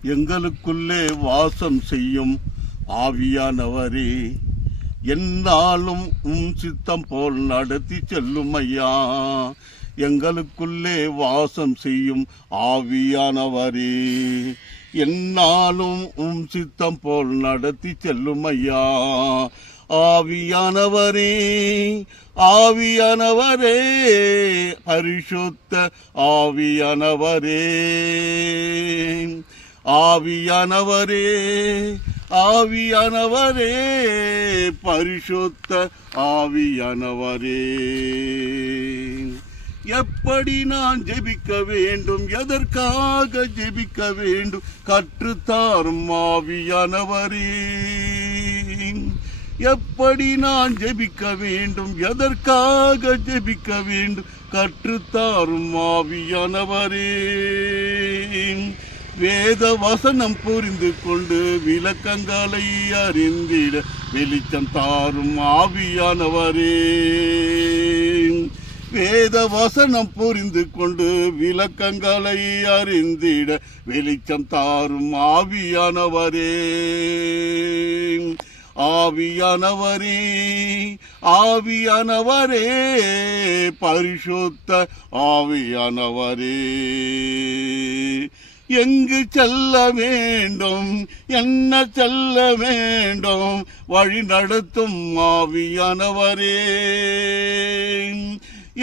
எங்களுக்குள்ளே வாசம் செய்யும் ஆவியானவரே, என்னாலும் சித்தம் போல் நடத்தி செல்லும் ஐயா. எங்களுக்குள்ளே வாசம் செய்யும் ஆவியானவரே, என்னாலும் சித்தம் போல் நடத்தி செல்லும் ஐயா. ஆவியானவரே, ஆவியானவரே, பரிசுத்த ஆவியானவரே, ஆவியானவரே, ஆவியானவரே, பரிசுத்த ஆவியானவரே. எப்படி நான் ஜெபிக்க வேண்டும், எதற்காக ஜெபிக்க வேண்டும், கற்றுத்தாரும் ஆவியானவரே. எப்படி நான் ஜெபிக்க வேண்டும், எதற்காக ஜெபிக்க வேண்டும், கற்றுத்தாரும் ஆவியானவரே. வேத வசனம் புரிந்து கொண்டு விளக்கங்களை அறிந்திட வெளிச்சம் தாரும் ஆவியானவரே. வேத வசனம் புரிந்து கொண்டு விளக்கங்களை அறிந்திட வெளிச்சம் தாரும் ஆவியானவரே. ஆவியானவரே, ஆவியானவரே, பரிசுத்த ஆவியானவரே. எங்கு செல்ல வேண்டும், என்ன செல்ல வேண்டும், வழி நடத்தும் ஆவியானவரே.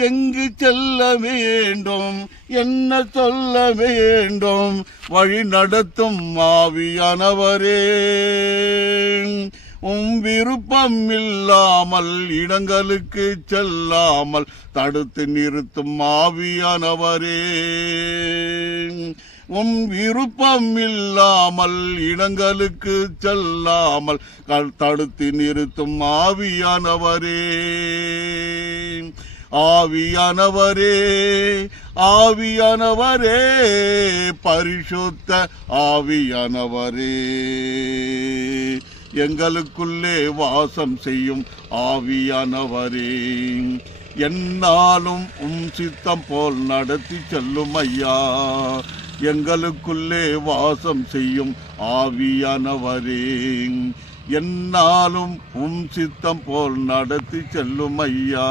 எங்கு செல்ல வேண்டும், என்ன சொல்ல வேண்டும், வழி நடத்தும் ஆவியானவரே. விருப்பம் இல்லாமல் இடங்களுக்கு செல்லாமல் தடுத்து நிறுத்தும் ஆவியானவரே. விருப்பம் இல்லாமல் இடங்களுக்கு செல்லாமல் தடுத்து நிறுத்தும் ஆவியானவரே. ஆவியானவரே, ஆவியானவரே, பரிசுத்த ஆவியானவரே. எங்களுக்குள்ளே வாசம் செய்யும் ஆவியானவரே, என்னாலும் சித்தம் போல் நடத்தி செல்லும் ஐயா. எங்களுக்குள்ளே வாசம் செய்யும் ஆவியானவரே, என்னாலும் சித்தம் போல் நடத்தி செல்லும் ஐயா.